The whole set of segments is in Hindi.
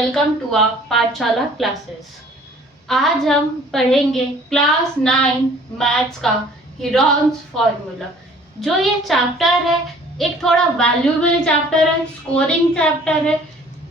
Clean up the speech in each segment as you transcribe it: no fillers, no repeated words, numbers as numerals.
वेलकम टू आवर पाठशाला क्लासेस। आज हम पढ़ेंगे क्लास 9 मैथ्स का हीरोन्स फॉर्मूला। जो ये चैप्टर है एक थोड़ा वैल्यूएबल चैप्टर है, स्कोरिंग चैप्टर है।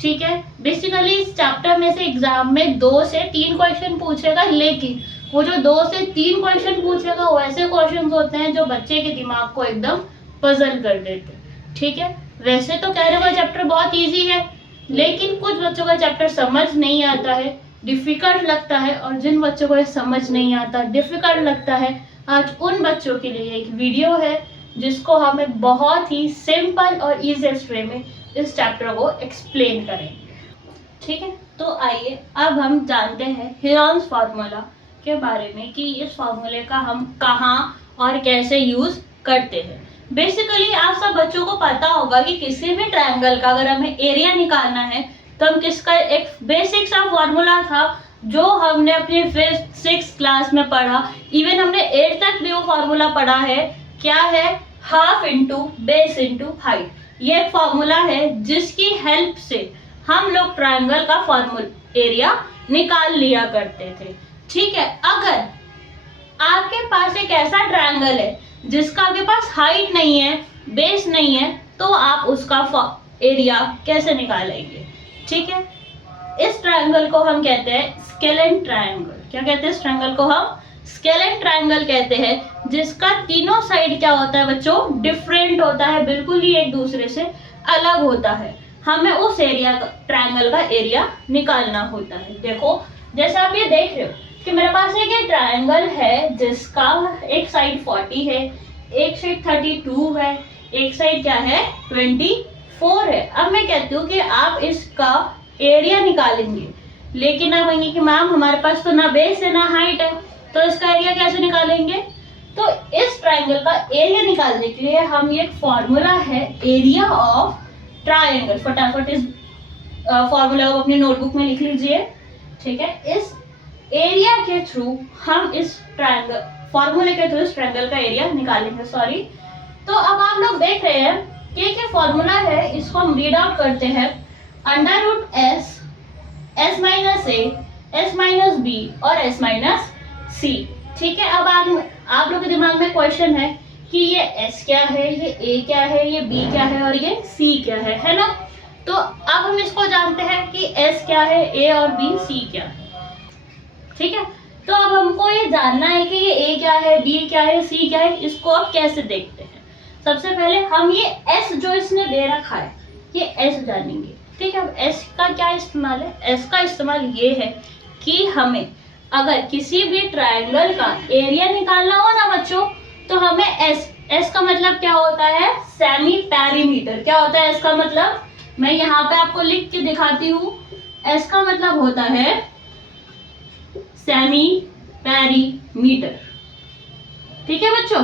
ठीक है, बेसिकली इस चैप्टर में से एग्जाम में 2 से 3 क्वेश्चन पूछेगा, लेकिन वो जो 2 से 3 क्वेश्चन पूछेगा वो ऐसे क्वेश्चन होते हैं जो बच्चे के दिमाग को एकदम पजल कर देते हैं। ठीक है, वैसे तो कह रहे हो चैप्टर बहुत इजी है, लेकिन कुछ बच्चों का चैप्टर समझ नहीं आता है, डिफिकल्ट लगता है, और जिन बच्चों को ये समझ नहीं आता, डिफिकल्ट लगता है, आज उन बच्चों के लिए एक वीडियो है जिसको हमें बहुत ही सिंपल और इजीएस्ट वे में इस चैप्टर को एक्सप्लेन करेंगे। ठीक है, तो आइए अब हम जानते हैं हीरोन्स फार्मूला के बारे में कि इस फार्मूले का हम कहाँ और कैसे यूज करते हैं। बेसिकली आप सब बच्चों को पता होगा कि किसी भी ट्रायंगल का अगर हमें एरिया निकालना है तो हम किसका एक बेसिक सा फॉर्मूला था जो हमने अपनी 5th-6th क्लास में पढ़ा, इवन हमने 8th तक भी वो फॉर्मूला पढ़ा है। क्या है? Half into base into height. ये एक फॉर्मूला है जिसकी हेल्प से हम लोग ट्रायंगल का फॉर्मूला एरिया निकाल लिया करते थे। ठीक है, अगर आपके पास एक ऐसा ट्रायंगल है जिसका आपके पास हाइट नहीं है, बेस नहीं है, तो आप उसका एरिया कैसे निकालेंगे? ठीक है, इस ट्रायंगल को हम कहते हैं स्केलेन ट्रायंगल। क्या कहते हैं इस ट्रायंगल को? हम स्केलेन ट्रायंगल कहते हैं, जिसका तीनों साइड क्या होता है बच्चों? डिफरेंट होता है, बिल्कुल ही एक दूसरे से अलग होता है। हमें उस एरिया का, ट्रायंगल का एरिया निकालना होता है। देखो, जैसे आप ये देख रहे हो कि मेरे पास एक ट्रायंगल है जिसका एक साइड 40 है, एक साइड 32 है, एक साइड क्या है 24 है। अब मैं कहती हूँ कि आप इसका एरिया निकालेंगे, लेकिन आप कहेंगे कि मैम हमारे पास तो ना बेस है ना हाइट है, तो इसका एरिया कैसे निकालेंगे? तो इस ट्रायंगल का एरिया निकालने के लिए हम एक फॉर्मूला है एरिया ऑफ ट्रायंगल। फटाफट इस फॉर्मूला को अपनी नोटबुक में लिख लीजिए। ठीक है, इस एरिया के थ्रू हम इस ट्रायंगल फॉर्मूले के थ्रू इस ट्रायंगल का एरिया निकालेंगे। सॉरी, तो अब आप लोग देख रहे हैं कि एक फॉर्मूला है, इसको हम रीड आउट करते हैं। Under root S, S minus A, S minus B और एस माइनस सी। ठीक है, अब आप लोग के दिमाग में क्वेश्चन है कि ये एस क्या है, ये ए क्या है, ये बी क्या है और ये सी क्या है ना? तो अब हम इसको जानते हैं कि एस क्या है, ए और बी, सी क्या है। ठीक है, तो अब हमको ये जानना है कि ये ए क्या है, बी क्या है, सी क्या है। इसको अब कैसे देखते हैं? सबसे पहले हम ये एस जो इसने दे रखा है, ये एस जानेंगे। ठीक है, अब एस का क्या इस्तेमाल है? एस का इस्तेमाल ये है कि हमें अगर किसी भी ट्रायंगल का एरिया निकालना हो ना बच्चों, तो हमें एस का मतलब क्या होता है? Semi perimeter. क्या होता है एस का मतलब? मैं यहाँ पे आपको लिख के दिखाती हूँ। एस का मतलब होता है सेमी पेरीमीटर। ठीक है बच्चों,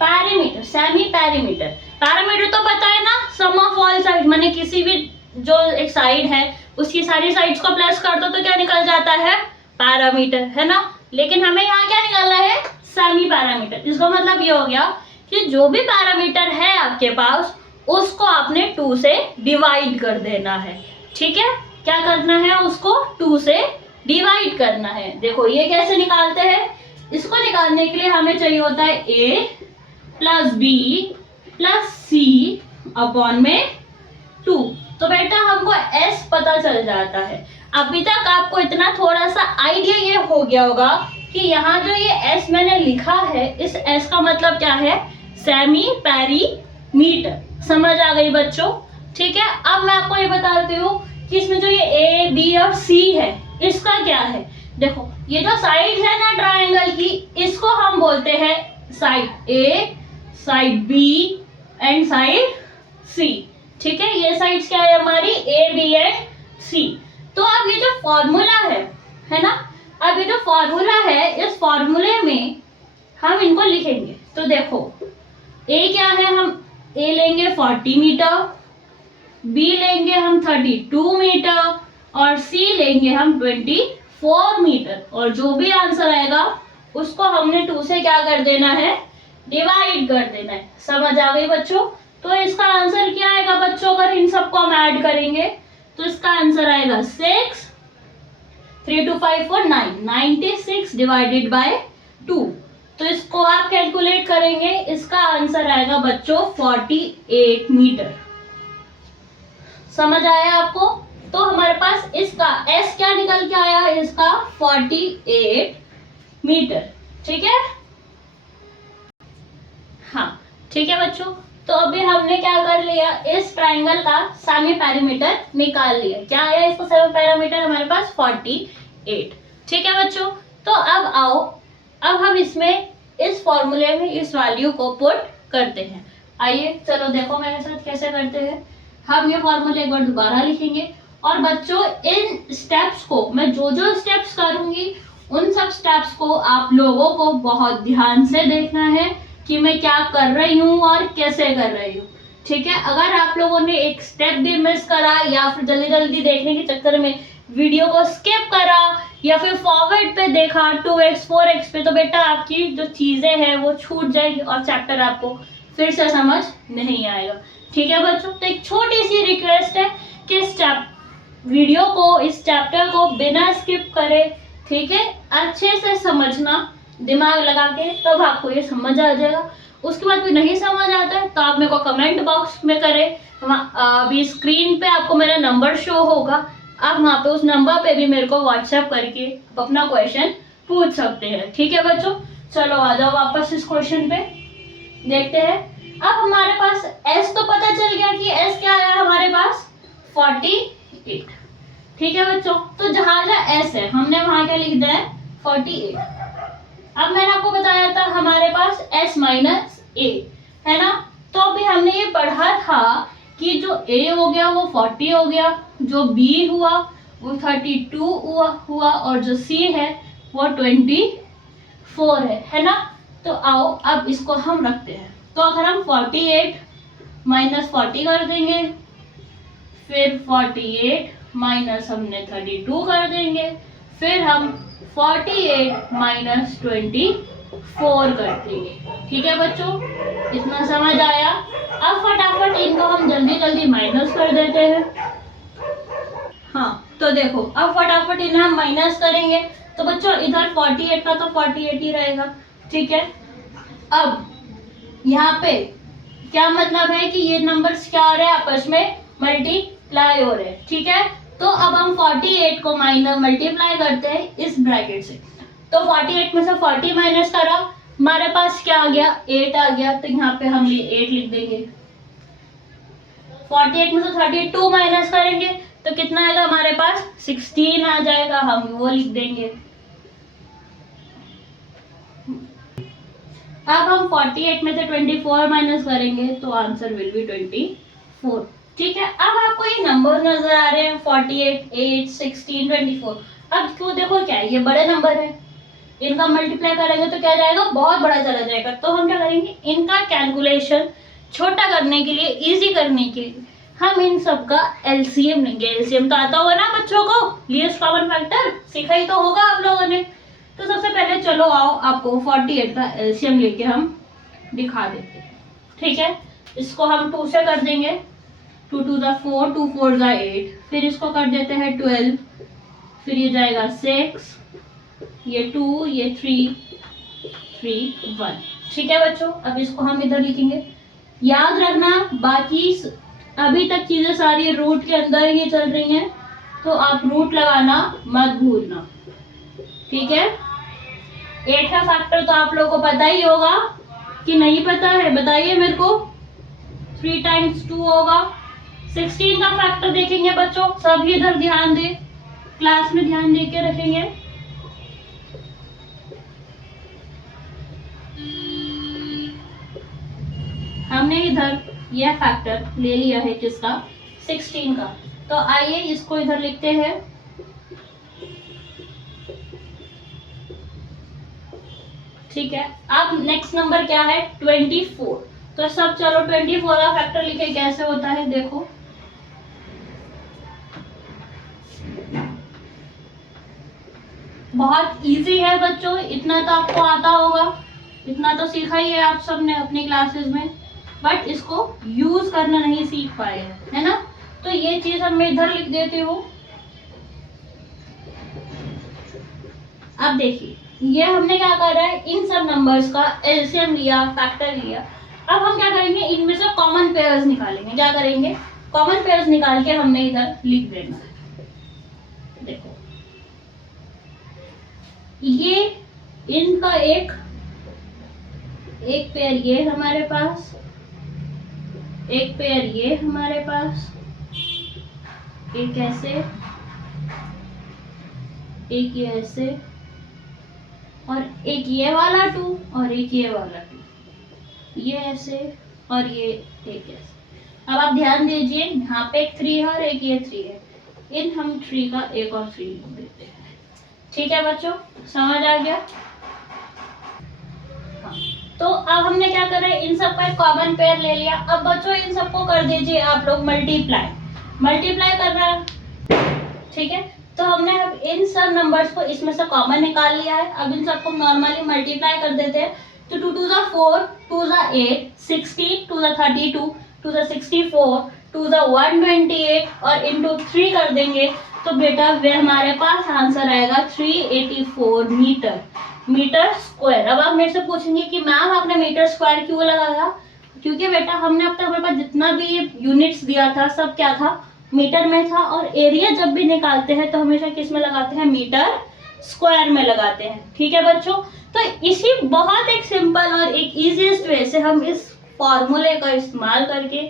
पेरीमीटर, सेमी पेरीमीटर। पैरामीटर तो पता है ना, सम ऑफ ऑल साइड, माने किसी भी जो एक साइड है उसकी सारी साइड्स को प्लस कर दो तो क्या निकल जाता है? पैरामीटर, है ना? लेकिन हमें यहाँ क्या निकालना है? Semi parameter. इसका मतलब ये हो गया कि जो भी पैरामीटर है आपके पास उसको आपने 2 से डिवाइड कर देना है। ठीक है, क्या करना है? उसको 2 से डिवाइड करना है। देखो ये कैसे निकालते हैं? इसको निकालने के लिए हमें चाहिए होता है a plus B plus C upon में 2। तो बेटा हमको s पता चल जाता है। अभी तक आपको इतना थोड़ा सा आइडिया ये हो गया होगा कि यहाँ जो ये s मैंने लिखा है, इस s का मतलब क्या है? Semi perimeter. समझ आ गई बच्चों? ठीक है, अब मैं आपको ये बताती हूँ कि इसमें जो ये a, b और c है, इसका क्या है? देखो, ये जो साइड है ना ट्रायंगल की, इसको हम बोलते हैं side A, side B and side C। ठीक है, ये साइड्स क्या है हमारी? A, B and C। तो अब ये जो फॉर्मूला है ना, अब ये जो फॉर्मूला है, इस फॉर्मूले में हम इनको लिखेंगे। तो देखो A क्या है? हम A लेंगे 40 मीटर, B लेंगे हम 32 मीटर और C लेंगे हम 24 मीटर। और जो भी आंसर आएगा उसको हमने 2 से क्या कर देना है? डिवाइड कर देना है। समझ आ गई बच्चों? तो इसका आंसर क्या आएगा बच्चों अगर इन सबको हम ऐड करेंगे? तो इसका आंसर आएगा 6, 3 2 5 4 9, 96 डिवाइडेड बाय 2। तो इसको आप कैलकुलेट करेंगे, इसका आंसर आएगा बच्चों 48 मीटर। समझ आया आपको? तो हमारे पास इसका S क्या निकल के आया, इसका 48 मीटर। ठीक है, हाँ ठीक है बच्चों। तो अभी हमने क्या कर लिया, इस ट्राइंगल का सेमी पैरामीटर निकाल लिया। क्या आया इसको सेमी पैरामीटर हमारे पास 48। ठीक है बच्चों, तो अब आओ, अब हम इसमें इस फॉर्मूले में इस वैल्यू को पुट करते हैं। आइए चलो देखो मेरे साथ कैसे करते हैं। हम ये फॉर्मूले एक बार दोबारा लिखेंगे और बच्चों इन स्टेप्स को मैं जो जो स्टेप्स करूंगी उन सब स्टेप्स को आप लोगों को बहुत ध्यान से देखना है कि मैं क्या कर रही हूँ और कैसे कर रही हूँ। ठीक है, अगर आप लोगों ने एक स्टेप भी मिस करा या फिर जल्दी जल्दी देखने के चक्कर में वीडियो को स्किप करा या फिर फॉरवर्ड पे देखा 2x 4x पे, तो बेटा आपकी जो चीजें हैं वो छूट जाएगी और चैप्टर आपको फिर से समझ नहीं आएगा। ठीक है बच्चों, तो एक छोटी सी रिक्वेस्ट है कि इस वीडियो को, इस चैप्टर को बिना स्किप करे, ठीक है, अच्छे से समझना, दिमाग लगा के, तब आपको ये समझ आ जाएगा। उसके बाद भी नहीं समझ आता है तो आप मेरे को कमेंट बॉक्स में करें। अभी स्क्रीन पे आपको मेरा नंबर शो होगा, आप वहाँ पे उस नंबर पे भी मेरे को व्हाट्सएप करके आप अपना क्वेश्चन पूछ सकते हैं। ठीक है बच्चों, चलो आ जाओ वापस इस क्वेश्चन पे देखते हैं। अब हमारे पास S तो पता चल गया कि S क्या आया हमारे पास 48। ठीक है बच्चों, तो जहां जहां S है हमने वहां क्या लिख दिया है 48। अब मैंने आपको बताया था हमारे पास S माइनस A है ना, तो अभी हमने ये पढ़ा था कि जो A हो गया वो 40 हो गया, जो B हुआ वो 32 हुआ और जो C है वो 24 है ना। तो आओ अब इसको हम रखते हैं। तो अगर हम 48 माइनस 40 कर देंगे, फिर 48 माइनस हमने 32 कर देंगे, फिर हम 48 माइनस 24 कर देंगे। ठीक है बच्चों, इतना समझ आया? अब फटाफट इनको हम जल्दी जल्दी माइनस कर देते हैं। हाँ तो देखो, अब फटाफट इन्हें हम माइनस करेंगे तो बच्चों इधर 48 का तो 48 ही रहेगा। ठीक है, अब यहाँ पे क्या मतलब है कि ये नंबर्स क्या हो रहे हैं, आपस में मल्टीप्लाई हो रहे हैं। ठीक है, तो अब हम 48 को माइनस मल्टीप्लाई करते हैं इस ब्रैकेट से। तो 48 में से 40 माइनस करा, हमारे पास क्या आ गया 8 आ गया, तो यहाँ पे हम ये 8 लिख देंगे। 48 में से 32 माइनस करेंगे तो कितना आएगा हमारे पास 16 आ जाएगा, हम वो लिख देंगे। अब हम 48 में से 24 माइनस करेंगे तो आंसर विल बी 24। ठीक है, अब आपको ये नंबर नजर आ रहे हैं 48, 8, 16, 24। अब क्यों देखो क्या है, ये बड़े नंबर है, इनका मल्टीप्लाई करेंगे तो क्या जाएगा, बहुत बड़ा चला जाएगा। तो हम क्या करेंगे, इनका कैलकुलेशन छोटा करने के लिए, इजी करने के लिए हम इन सब का एलसीएम लेंगे। एलसीएम तो आता होगा ना बच्चों को, लीस्ट कॉमन फैक्टर सीखा ही तो होगा आप लोगों ने। तो सबसे पहले चलो आओ आपको 48 का एलसीएम लेके हम दिखा देते हैं। ठीक है, इसको हम 2 से कर देंगे, 2 2 जा 4, 2 4 जा 8, फिर इसको कर देते हैं 12, फिर ये जाएगा 6, ये 2, ये 3, 3 1। ठीक है बच्चों, अब इसको हम इधर लिखेंगे। याद रखना बाकी अभी तक चीजें सारी रूट के अंदर ही चल रही हैं, तो आप रूट लगाना मत भूलना। ठीक है, 8 का फैक्टर तो आप लोगों को पता ही होगा कि नहीं पता है, बताइए मेरे को। 3 टाइम्स 2 होगा। 16 का फैक्टर देखेंगे बच्चों, सभी इधर ध्यान दे, क्लास में ध्यान दे के रखेंगे। हमने इधर यह फैक्टर ले लिया है किसका, 16 का। तो आइए इसको इधर लिखते हैं। ठीक है, अब नेक्स्ट नंबर क्या है 24। तो सब चलो 24 का फैक्टर लिखे, कैसे होता है देखो। बहुत इजी है बच्चों, इतना तो आपको आता होगा, इतना तो सीखा ही है आप सबने अपनी क्लासेस में, बट इसको यूज करना नहीं सीख पाए है ना। तो ये चीज हम मैं इधर लिख देती हूँ। अब देखिए ये हमने क्या करा है, इन सब नंबर्स का एलसीएम लिया, फैक्टर लिया। अब हम क्या करेंगे, इनमें से कॉमन पेयर्स निकालेंगे। क्या करेंगे, कॉमन पेयर्स निकाल के हमने इधर लिख देना है। देखो ये इनका एक पेयर ये हमारे पास, एक पेयर ये हमारे पास, एक ऐसे, एक ये ऐसे, और एक ये वाला 2 और एक ये वाला 2, ये ऐसे और ये एक ऐसे। अब आप ध्यान दीजिए यहाँ पे एक 3 है और एक ये 3 है, इन हम 3 का एक और 3 लिख देते हैं। ठीक है बच्चों, समझ आ गया? हाँ, तो अब हमने क्या करा है, इन सबका एक कॉमन पेयर ले लिया। अब बच्चों इन सबको कर दीजिए आप लोग मल्टीप्लाई करना है। ठीक है, तो हमने अब इन सब नंबर्स को इसमें से कॉमन निकाल लिया है। अब इन सबको नॉर्मली मल्टीप्लाई कर देते हैं। तो 2 2 4, 2 8, 60, 2 32, 2 64, 2 128 और इंटू 3 कर देंगे तो बेटा वे हमारे पास आंसर आएगा 384 मीटर स्क्वायर। अब आप मेरे से पूछेंगे कि मैम आपने मीटर स्क्वायर क्यों लगाया? क्योंकि बेटा हमने अब तक हमारे पास जितना भी यूनिट्स दिया था सब क्या था, मीटर में था, और एरिया जब भी निकालते हैं तो हमेशा किस में लगाते हैं, मीटर स्क्वायर में लगाते हैं। ठीक है बच्चों, तो इसी बहुत एक सिंपल और एक इजीएस्ट वे से हम इस फॉर्मूले का इस्तेमाल करके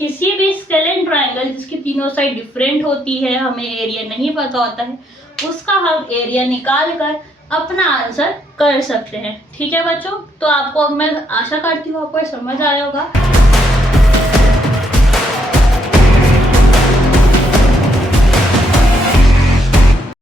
किसी भी स्केलेन ट्रायंगल जिसकी तीनों साइड डिफरेंट होती है, हमें एरिया नहीं पता होता है, उसका हम एरिया निकाल कर अपना आंसर कर सकते हैं। ठीक है बच्चों, तो आपको मैं आशा करती हूँ आपको समझ आया होगा।